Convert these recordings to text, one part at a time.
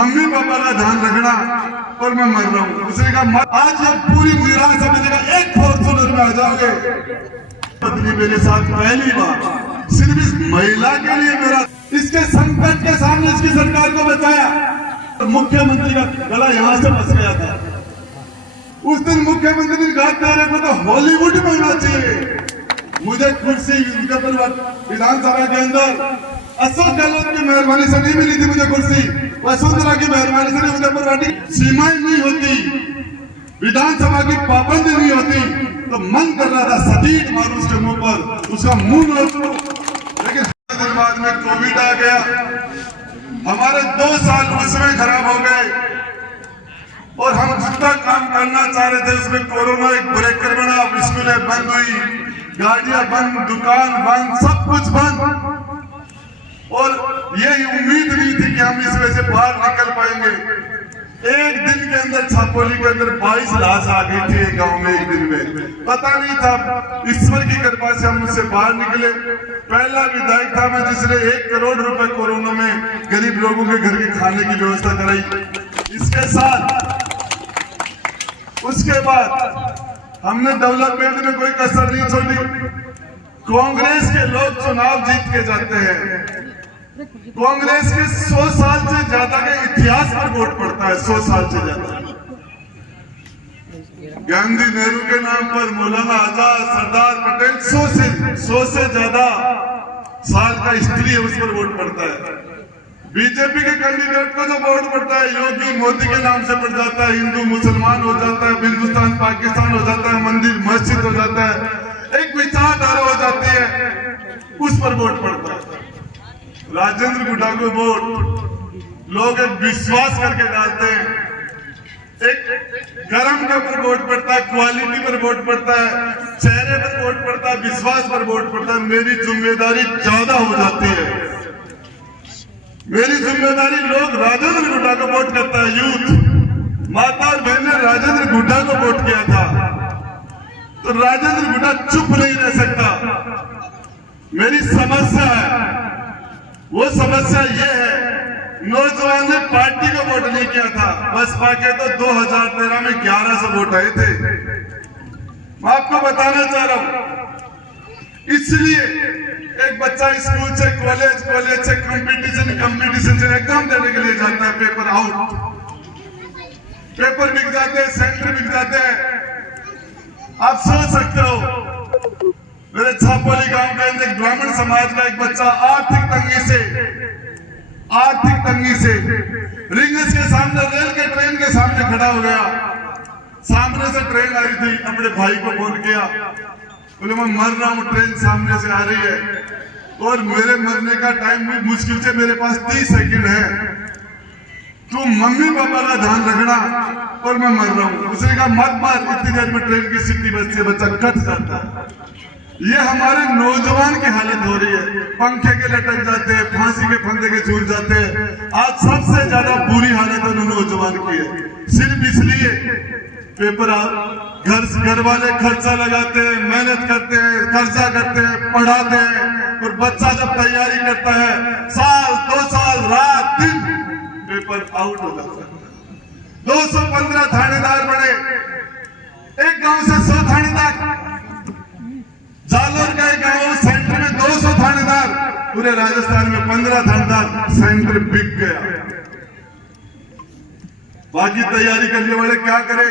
Mummy papa का ध्यान रखना और मैं मर रहा हूँ। उसने कहा आज जब पूरी निराश समझेगा एक फॉर्चूनर में आ जाओगे। पत्नी मेरे साथ पहली बार सिर्फ इस महिला के लिए मेरा इसके संकट के सामने इसकी सरकार को बचाया। तो मुख्यमंत्री का गला यहाँ से फंस गया था। उस दिन मुख्यमंत्री ने कहा तेरे को तो हॉलीवुड में होना चाहिए। मुझे कुर्सी विधानसभा के अंदर अशोक गहलोत की मेहरबानी से नहीं मिली थी। मुझे कुर्सी वसुंधरा की मेहरबानी से नहीं, मुझे परवाटी सीमाएं नहीं होती, विधानसभा की पाबंदी नहीं होती तो मन कर रहा था सटीक मारूं उसके मुंह पर, उसका मुंह नोच लूं। लेकिन दिन बाद में कोविड आ गया, हमारे 2 साल उसमें खराब हो गए और हम जितना काम करना चाह रहे थे उसमें कोरोना एक ब्रेकर बना। स्कूलें बंद हुई, गाड़ियां बंद, दुकान बंद, सब कुछ बंद और ये उम्मीद नहीं थी कि हम इसमें से बाहर निकल पाएंगे। एक दिन के अंदर छापोली के अंदर 22 लाश आ गई थी एक गांव में। एक दिन में पता नहीं था, ईश्वर की कृपा से हम उससे बाहर निकले। पहला विधायक था मैं जिसने 1 करोड़ रुपए कोरोना में गरीब लोगों के घर के खाने की व्यवस्था कराई। इसके साथ उसके बाद हमने डेवलपमेंट में कोई कसर नहीं छोड़ी। कांग्रेस के लोग चुनाव जीत के जाते हैं, कांग्रेस के 100 साल से ज्यादा के इतिहास पर वोट पड़ता है। 100 साल से ज्यादा गांधी नेहरू के नाम पर, मौलाना आजाद, सरदार पटेल, 100 से ज्यादा साल का हिस्ट्री है, उस पर वोट पड़ता है। बीजेपी के कैंडिडेट को जो वोट पड़ता है योगी मोदी के नाम से पड़ जाता है। हिंदू मुसलमान हो जाता है, हिंदुस्तान पाकिस्तान हो जाता है, मंदिर मस्जिद हो जाता है, एक विचारधारा हो जाती है, उस पर वोट पड़ता है। राजेंद्र गुड्डा को वोट लोग एक विश्वास करके डालते हैं, एक कर्म के ऊपर वोट पड़ता है, क्वालिटी पर वोट पड़ता है, चेहरे पर वोट पड़ता है, विश्वास पर वोट पड़ता है। मेरी जिम्मेदारी ज्यादा हो जाती है। मेरी जिम्मेदारी लोग राजेंद्र गुड्डा को वोट करता है। यूथ माता और बहन ने राजेंद्र गुड्डा को वोट किया था तो राजेंद्र गुड्डा चुप नहीं रह सकता। मेरी समस्या है, वो समस्या ये है नौजवान ने पार्टी को वोट नहीं किया था। बसपा के तो 2013 में 1100 वोट आए थे। मैं आपको बताना चाह रहा हूं, इसलिए एक बच्चा स्कूल से कॉलेज से कंपटीशन से एग्जाम देने के लिए जाता है, पेपर आउट, पेपर बिक जाते हैं, सेंटर बिक जाते हैं। आप सोच सकते हो मेरे छापोली गांव के अंदर ग्रामीण समाज का एक बच्चा आर्थिक तंगी से रिंग्स के सामने, रेल के ट्रेन के सामने खड़ा हो गया। सामने से ट्रेन आई थी, अपने भाई को फोन किया, बोले मैं मर रहा हूं, ट्रेन सामने से आ रही है और मेरे मरने का टाइम भी मुश्किल से मेरे पास 30 सेकंड है, तू मम्मी पापा का ध्यान रखना और मैं मर रहा हूं। उसने कहा मत मार, इतनी देर में ट्रेन की सीटी बजती है, बच्चा कट जाता है। ये हमारे नौजवान की हालत हो रही है, पंखे के लटक जाते हैं, फांसी के फंदे के झूल जाते हैं। आज सबसे ज्यादा बुरी हालत है नौजवान की है, सिर्फ इसलिए पेपर घर वाले खर्चा लगाते हैं, मेहनत करते हैं, खर्चा करते हैं, पढ़ाते हैं और बच्चा जब तैयारी करता है 2 साल रात दिन पेपर आउट हो जाता है। 215 थानेदार बने, एक गांव से 100 थानेदार। जालोर का एक गांव सेंटर में 200 थानेदार, पूरे राजस्थान में 15 थानेदार, सेंटर बिक गया। बाकी तैयारी करने वाले क्या करें?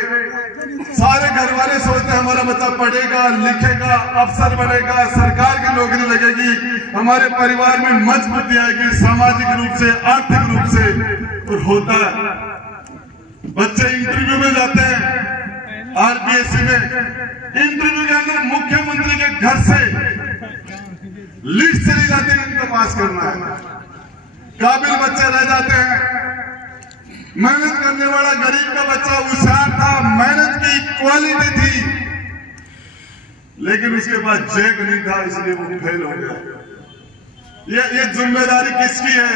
सारे घर वाले सोचते हमारा बच्चा पढ़ेगा, लिखेगा, अफसर बनेगा, सरकार की नौकरी लगेगी, हमारे परिवार में मजबूती आएगी सामाजिक रूप से, आर्थिक रूप से। और होता है बच्चे इंटरव्यू में जाते हैं आरपीएससी में, इंटरव्यू के अंदर मुख्यमंत्री के घर से लिस्ट चली जाती है, इनको पास करना है। काबिल बच्चे रह जाते हैं। मेहनत करने वाला गरीब का बच्चा होशियार था, मेहनत की क्वालिटी थी, लेकिन उसके पास जैक नहीं था, इसलिए वो फेल हो गया। ये जिम्मेदारी किसकी है?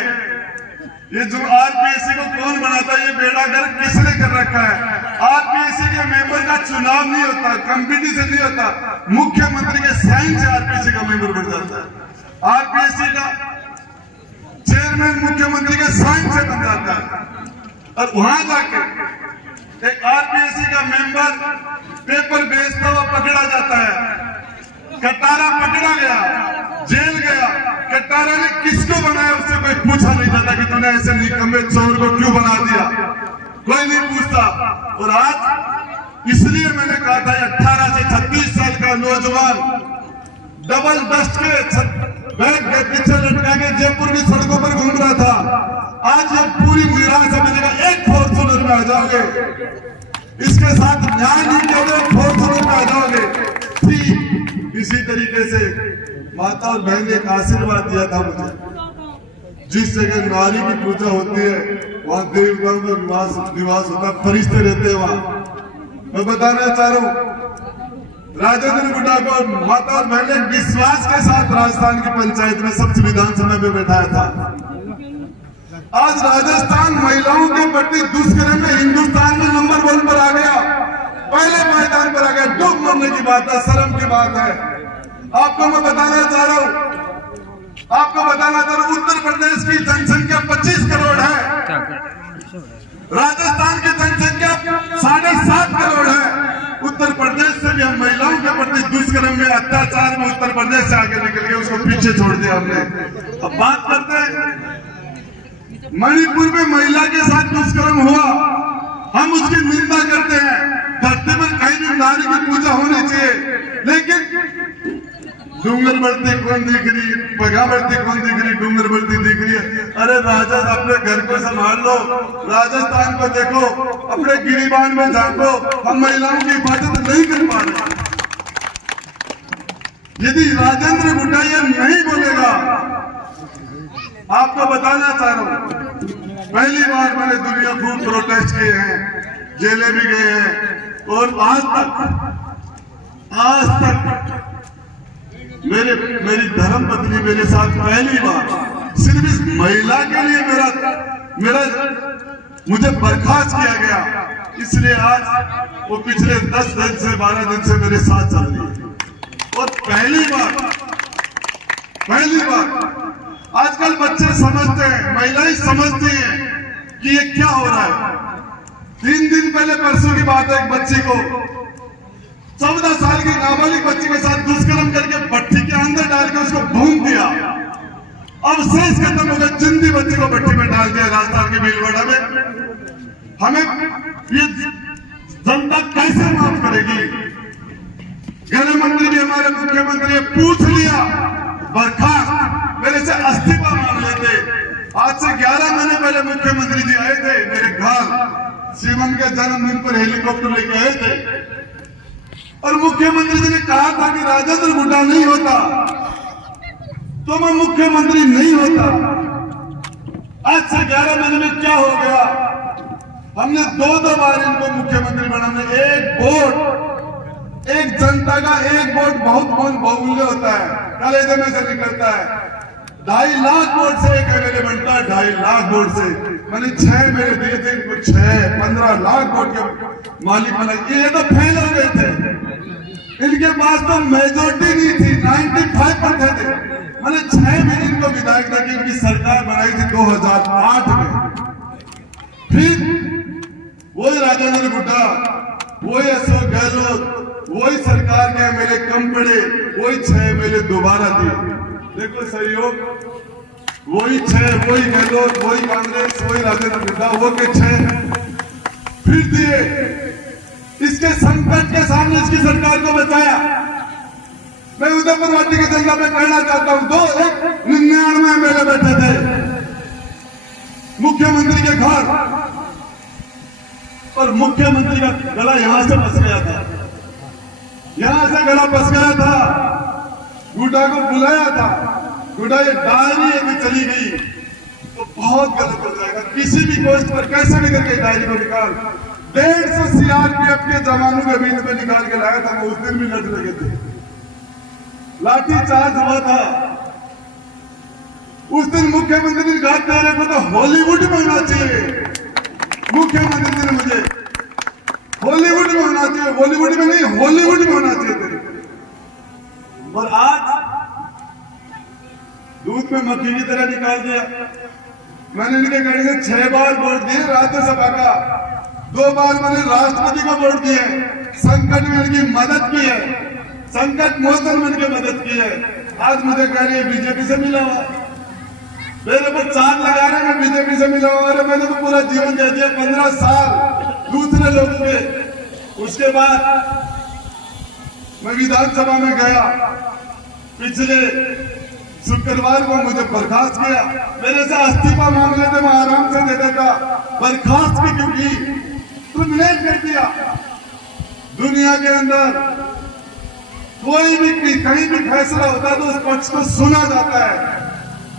ये जो आरपीएससी को कौन बनाता है? ये बेड़ागर्क किसने कर रखा है? आरपीएससी के मेंबर का चुनाव नहीं होता, कंपटीशन नहीं होता, मुख्यमंत्री के साइन से आरपीएससी का मेंबर बन जाता है। आरपीएससी का चेयरमैन मुख्यमंत्री के साइन से बन जाता है। और वहां जाके एक आरपीएससी का मेंबर पेपर बेचता हुआ पकड़ा जाता है। कटारा पकड़ा गया, जेल गया। कटारा ने किसको बनाया उससे कोई पूछा नहीं जाता कि तूने ऐसे निकम्मे चोर को क्यों बना दिया, कोई नहीं पूछता। और आज इसलिए मैंने कहा था 18 से 36 साल का नौजवान डबल डस्ट के बैग के पीछे लटका के जयपुर की सड़कों पर घूम रहा था। आज ये पूरी निराश समझेगा, एक फॉर्चूनर में आ जाओगे, इसके साथ न्याय नहीं करोगे, फॉर्चूनर में आ जाओगे। ठीक इसी तरीके से माता और बहन ने एक आशीर्वाद दिया था मुझे, जिस जगह नारी की पूजा होती है वहां देवताओं का निवास होता है, फरिश्ते रहते हैं वहां। मैं बताना चाह रहा हूं, राजेंद्र गुड्डा को माता और बहन ने विश्वास के साथ राजस्थान की पंचायत में सबसे विधानसभा में बैठाया था। आज राजस्थान महिलाओं के प्रति दुष्कर्म में हिंदुस्तान में नंबर 1 पर आ गया, पहले मैदान पर आ गया। डूब मरने की बात है, शर्म की बात है। आपको मैं बताना चाह रहा हूं, उत्तर प्रदेश की जनसंख्या 25 करोड़ है, राजस्थान की जनसंख्या 7.5 करोड़ है। उत्तर प्रदेश से भी हम महिलाओं के प्रति दुष्कर्म में, अत्याचार में उत्तर प्रदेश से आगे निकल गए, उसको पीछे छोड़ दिया हमने। अब बात करते हैं मणिपुर में महिला के साथ दुष्कर्म हुआ, हम उसकी निंदा करते हैं। धरती पर कहीं भी नारी की पूजा होनी चाहिए, लेकिन डूंगर बढ़ती कौन दिख रही, पगा बढ़ती कौन दिख रही, डूंगर बढ़ती दिख रही है। अरे राजा अपने घर को संभाल लो, राजस्थान को देखो, अपने गिरिबान में झांको। हम महिलाओं की हिफाजत नहीं कर पा रहे। यदि राजेंद्र गुड्डा ये नहीं बोलेगा, आपको बताना चाह रहा हूं, पहली बार मैंने दुनिया खूब प्रोटेस्ट किए हैं, जेलें भी गए हैं, और आज तक मेरी धर्म पत्नी मेरे साथ पहली बार सिर्फ इस महिला के लिए मुझे बर्खास्त किया गया, इसलिए आज वो पिछले 10 दिन से 12 दिन से मेरे साथ चल रही है। और पहली बार आजकल बच्चे समझते हैं, महिलाएं समझती हैं कि ये क्या हो रहा है। 3 दिन पहले परसों की बात है, एक बच्ची को 14 साल की नाबालिग बच्ची के साथ दुष्कर्म करके भट्टी के अंदर डाल के उसको भून दिया। अब शेष खत्म हो गया, जिंदी बच्ची को भट्टी में डाल दिया राजस्थान के भीलवाड़ा में। हमें ये जनता कैसे माफ करेगी? गृह मंत्री भी हमारे मुख्यमंत्री पूछ लिया, बर्खास्त, मेरे से इस्तीफा मांग लेते। आज से 11 महीने पहले मुख्यमंत्री जी आए थे मेरे घर, शिवम के जन्मदिन पर हेलीकॉप्टर लेके आए थे, और मुख्यमंत्री जी ने कहा था कि राजेंद्र गुड्डा नहीं होता तो मैं मुख्यमंत्री नहीं होता। आज से 11 महीने में क्या हो गया? हमने 2 बार इनको मुख्यमंत्री बनाने, एक वोट, एक जनता का एक वोट बहुत बहुमूल्य होता है, कलेजे में से निकलता है। 2.5 लाख वोट से एक एमएलए बनता है, 2.5 लाख वोट से। मैंने 6 मेरे दिए थे इनको, 15 लाख वोट के मालिक बनाए। ये तो फेल हो गए थे, इनके पास तो मेजोरिटी नहीं थी, 95% थे। मैंने 6 महीने इनको विधायक था कि इनकी सरकार बनाई थी 2008 में। फिर वही राजेंद्र गुड्डा, वही अशोक गहलोत, वही सरकार के एमएलए कम पड़े, वही 6 एमएलए दोबारा दिए। देखो सहयोग, वही 6, वही गहलोत, वही कांग्रेस, वही राजेंद्र गुड्डा, वो के 6 फिर दिए। इसके संकट के सामने इसकी सरकार को बचाया। मैं उदयपुर वाटी की जनता में कहना चाहता हूं, 99 एमएलए बैठे थे मुख्यमंत्री के घर, और मुख्यमंत्री का गला यहां से फंस गया था, यहां से गला फंस गया था। गुड्डा को बुलाया था, गुड्डा ये डायरी यदि चली गई तो बहुत गलत हो जाएगा। किसी भी पोस्ट पर कैसे भी करके डायरी को निकाल, 150 सीआरपीएफ के जवानों के बीच में निकाल के लाया था। उस दिन भी लड़ लगे थे, लाठीचार्ज हुआ था। उस दिन मुख्यमंत्री ने कहा तेरे को तो हॉलीवुड में होना चाहिए। मुख्यमंत्री ने मुझे हॉलीवुड में होना चाहिए, बॉलीवुड में नहीं, हॉलीवुड में होना चाहिए तेरे। और आज दूध में मक्खी की तरह निकाल दिया। मैंने इनके गाड़ी से 6 बार वोट दिए राज्यसभा का, 2 बार मैंने राष्ट्रपति को वोट दिए, संकट में इनकी मदद की है, संकट मोचन में इनकी मदद की है। आज मुझे कह रही है बीजेपी से मिला हुआ, मेरे पर चांद लगा रहे हैं बीजेपी से मिला हुआ। अरे मैंने तो पूरा जीवन दे दिया, 15 साल दूसरे लोगों के। उसके बाद मैं विधानसभा में गया, पिछले शुक्रवार को मुझे बर्खास्त किया। मेरे से इस्तीफा मांग लेते, मैं आराम से दे देता, बर्खास्त भी क्यों की? तुमने कर दिया। दुनिया के अंदर कोई भी कहीं भी फैसला होता है तो उस पक्ष को सुना जाता है।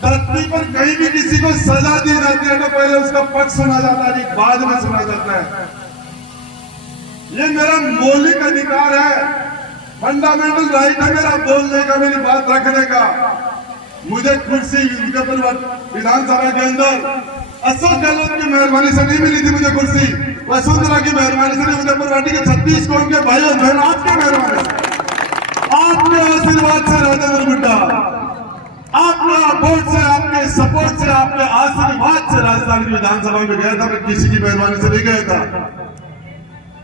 धरती पर कहीं भी किसी को सजा दी जाती है तो पहले उसका पक्ष सुना जाता है, बाद में सुना जाता है। ये मेरा मौलिक अधिकार है, फंडामेंटल राइट है मेरा बोलने का, मेरी बात रखने का। मुझे कुर्सी विधानसभा के अंदर अशोक गहलोत की मेहरबानी से नहीं मिली थी, मुझे कुर्सी वसुंधरा की मेहरबानी से नहीं, मुजफ्फरवाटी के 36 कौम के भाई और बहन आपके मेहरबानी से, आपके आशीर्वाद से राजेंद्र गुड्डा, आपके वोट से, आपके सपोर्ट से, आपके आशीर्वाद से राजस्थान की विधानसभा में गया था। मैं किसी की मेहरबानी से नहीं गया था,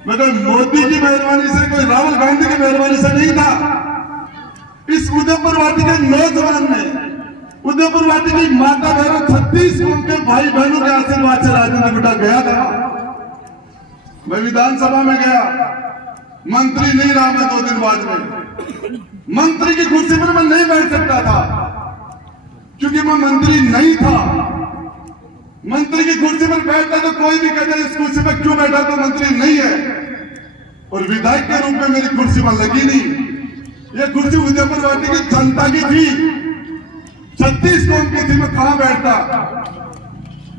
मैं कोई मोदी की मेहरबानी से, कोई राहुल गांधी की मेहरबानी से नहीं था। इस उदयपुरवाटी के नौजवान ने, उदयपुरवाटी की माता बहनों 36 कौम के भाई बहनों के आशीर्वाद से राजेंद्र गुड्डा गया था। मैं विधानसभा में गया, मंत्री नहीं रहा मैं 2 दिन बाद में। मंत्री की कुर्सी पर मैं नहीं बैठ सकता था क्योंकि मैं मंत्री नहीं था। मंत्री की कुर्सी पर बैठता तो कोई भी कहता इस कुर्सी पर क्यों बैठा, तो मंत्री नहीं है। और विधायक के रूप में मेरी कुर्सी पर लगी नहीं। ये कुर्सी उदयपुरवाटी की जनता की थी, 36 कौम की थी, मैं कहां बैठता।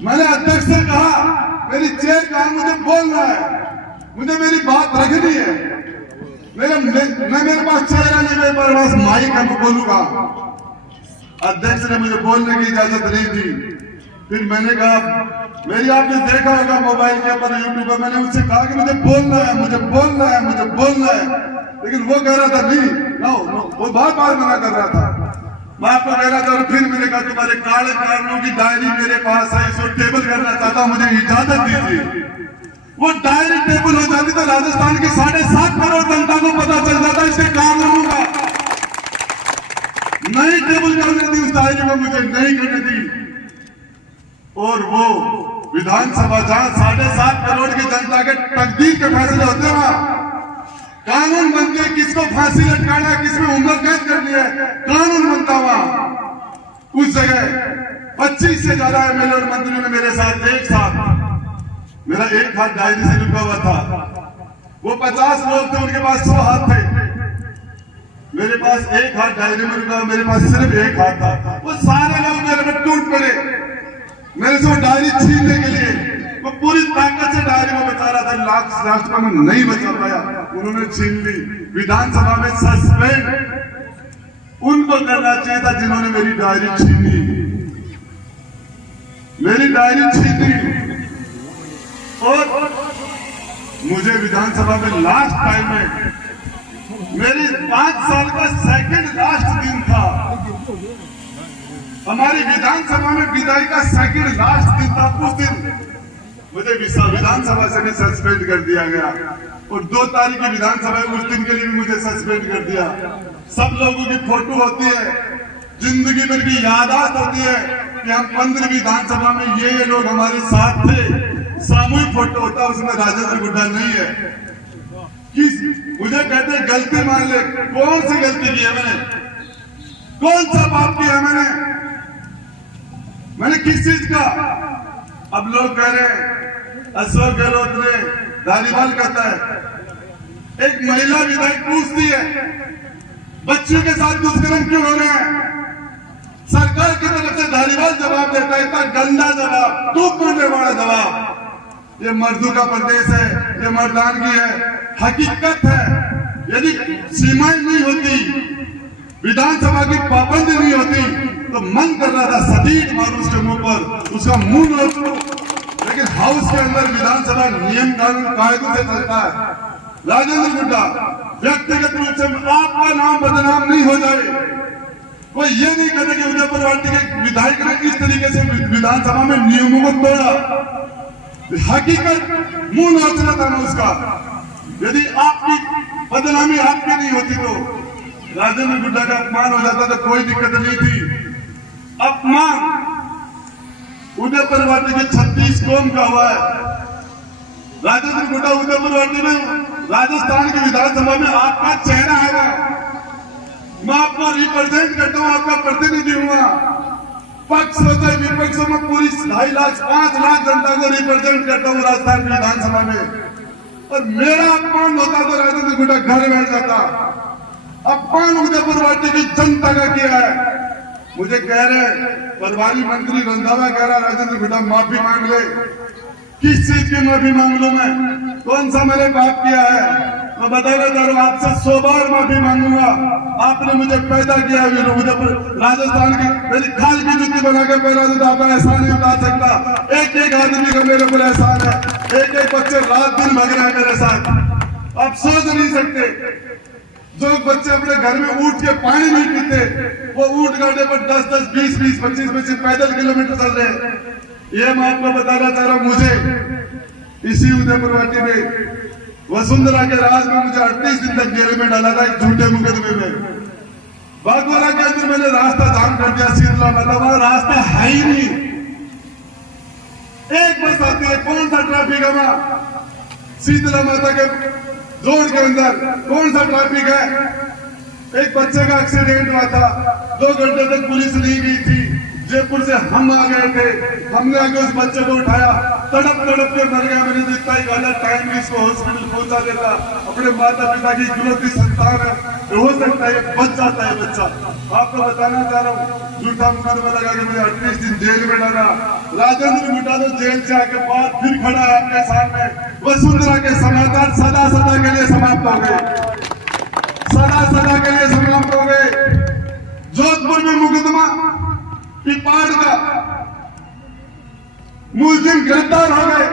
मैंने अध्यक्ष से कहा मेरी चेयर कहां, मुझे बोलना है, मुझे मेरी बात रखनी है। मेरे पास चेहरा नहीं, मेरे पास माइक है, मैं बोलूंगा। अध्यक्ष ने मुझे बोलने की इजाजत नहीं दी। फिर मैंने कहा, मेरी आपने देखा होगा मोबाइल के ऊपर, यूट्यूब पर, मैंने उससे कहा कि मुझे बोलना है, मुझे बोलना है, मुझे बोलना है, लेकिन वो कह रहा था नहीं, नो, वो बार बार मना कर रहा था। मैं आपको कह रहा था, और फिर मैंने कहा तुम्हारे काले कारणों की डायरी मेरे पास है, इसको टेबल करना चाहता, मुझे इजाजत दीजिए। वो डायरी टेबल हो जाती तो राजस्थान की 7.5 करोड़ जनता को पता चल जाता इसके कारणों का। नहीं टेबल करने दी उस डायरी में, मुझे नहीं करने दी। और वो विधानसभा जहां 7.5 करोड़ की जनता के तकदीर के फैसले होते हैं, वहां कानून बनते, किसको फांसी लटकाना है, किसमें उम्र कैद करनी है, कानून बनता वहां। उस जगह 25 से ज्यादा एमएलए और मंत्रियों ने मेरे साथ एक साथ, मेरा एक हाथ डायरी से रुका हुआ था। वो 50 लोग थे, उनके पास 100 हाथ थे, मेरे पास एक हाथ डायरी में रुका, मेरे पास सिर्फ एक हाथ था। वो सारे लोग मेरे पर टूट पड़े, मेरे से वो डायरी छीनने के लिए। वो पूरी ताकत से डायरी को बचा रहा था, लास्ट में नहीं बचा पाया, उन्होंने छीन ली। विधानसभा में सस्पेंड उनको करना चाहिए था जिन्होंने मेरी डायरी छीनी, मेरी डायरी छीनी। और मुझे विधानसभा में लास्ट टाइम में, मेरी 5 साल का सेकंड लास्ट दिन था, हमारी विधानसभा में विदाई का सेकंड लास्ट दिन था। उस दिन मुझे विधानसभा से भी सस्पेंड कर दिया गया, और 2 तारीख की विधानसभा है, उस दिन के लिए भी मुझे सस्पेंड कर दिया। सब लोगों की फोटो होती है, जिंदगी भर की यादाश्त होती है कि हम 15 विधानसभा में ये लोग हमारे साथ थे। सामूहिक फोटो होता है, उसमें राजेंद्र गुड्डा नहीं है। मुझे कहते गलती मान ले, कौन सी गलती की है मैंने, कौन सा पाप किया मैंने किस चीज का? अब लोग कह रहे हैं अशोक गहलोत ने धारीवाल कहता है। एक महिला विधायक पूछती है बच्चों के साथ दुष्कर्म क्यों हो रहे हैं, सरकार की तरफ से धारीवाल जवाब देता है, इतना गंदा जवाब, टूट पड़ने वाला जवाब। ये मर्दों का प्रदेश है, ये मर्दानगी है, हकीकत है। यदि सीमाएं नहीं होती, विधानसभा की पाबंदी नहीं होती, तो मन कर रहा था सटीक मारूं उसके मुंह पर, उसका मुंह नोच लूं। लेकिन हाउस के अंदर विधानसभा नियम कानून कायदों से चलता है। राजेंद्र गुड्डा, व्यक्तिगत रूप से आपका नाम बदनाम नहीं हो जाए, वो ये नहीं कहते कि उदयपुर वाटी के विधायक ने इस तरीके से विधानसभा में नियमों को तोड़ा। हकीकत मुंह नोचना था ना उसका। यदि आपकी बदनामी आपकी नहीं होती तो राजेंद्र गुड्डा का अपमान हो जाता तो कोई दिक्कत नहीं थी। अपमान उदयपुर वाटी के 36 कौम का हुआ है। राजेंद्र गुड्डा उदयपुर वाटी में राजस्थान की विधानसभा में आपका चेहरा है। मैं आपको रिप्रेजेंट करता हूं, आपका प्रतिनिधि हुआ। पक्ष होता है विपक्षों में पूरी 2.5 लाख 5 लाख जनता को रिप्रेजेंट करता हूं राजस्थान की विधानसभा में। और मेरा अपमान होता तो राजेंद्र गुड्डा घर बैठ जाता। अपमान उदयपुर वाटी की जनता का किया है। मुझे कह रहे प्रभारी मंत्री रंधावा कह रहा राजेंद्र गुड्डा माफी मांग ले। किस चीज की माफी मांग लूं मैं? कौन सा मैंने पाप किया है? मैं बताना चाह रहा हूं आपसे 100 बार माफी मांगूंगा। आपने मुझे पैदा किया उदयपुर राजस्थान की मेरी खाल की जुत्ती बना के पैदा तो आपका एहसान नहीं उतार सकता। एक एक आदमी का मेरे ऊपर एहसान है। एक एक बच्चे रात दिन भाग रहे हैं मेरे साथ। आप सोच नहीं सकते जो बच्चे अपने घर में उठ के पानी नहीं पीते वो ऊंट गाड़े पर 10-10, 20-20, 25-25 पैदल किलोमीटर चल रहे हैं। ये मैं आपको बताना चाह रहा हूं। मुझे इसी उदयपुर वाटी में वसुंधरा के राज में मुझे 38 दिन तक जेल में डाला था एक झूठे मुकदमे में। बागोला के अंदर मैंने रास्ता जाम कर दिया। शीतला माता वहां रास्ता है ही नहीं। एक बस आती है, कौन सा ट्रैफिक है वहां? शीतला माता के रोड के अंदर कौन सा ट्रैफिक है? एक बच्चे का एक्सीडेंट हुआ था, 2 घंटे तक पुलिस नहीं गई थी। जयपुर से हम आ गए थे, हमने आगे उस बच्चे को उठाया, तड़प तड़प के मर गया। मैंने तो इतना ही कहा टाइम भी इसको हॉस्पिटल पहुंचा देता। अपने माता पिता की इकलौती संतान है, हो सकता है बच जाता है बच्चा। आपको बताना चाह रहा हूँ झूठा मुकदमा लगा के मुझे 38 दिन जेल में डाला। राजेंद्र गुड्डा तो जेल से आके बाद फिर खड़ा है आपके सामने। वसुंधरा के समाचार सदा सदा के लिए समाप्त हो गए, सदा सदा के लिए समाप्त हो गए। जोधपुर में मुकदमा पिपाड़ का मुलजिम गिरफ्तार हो गए।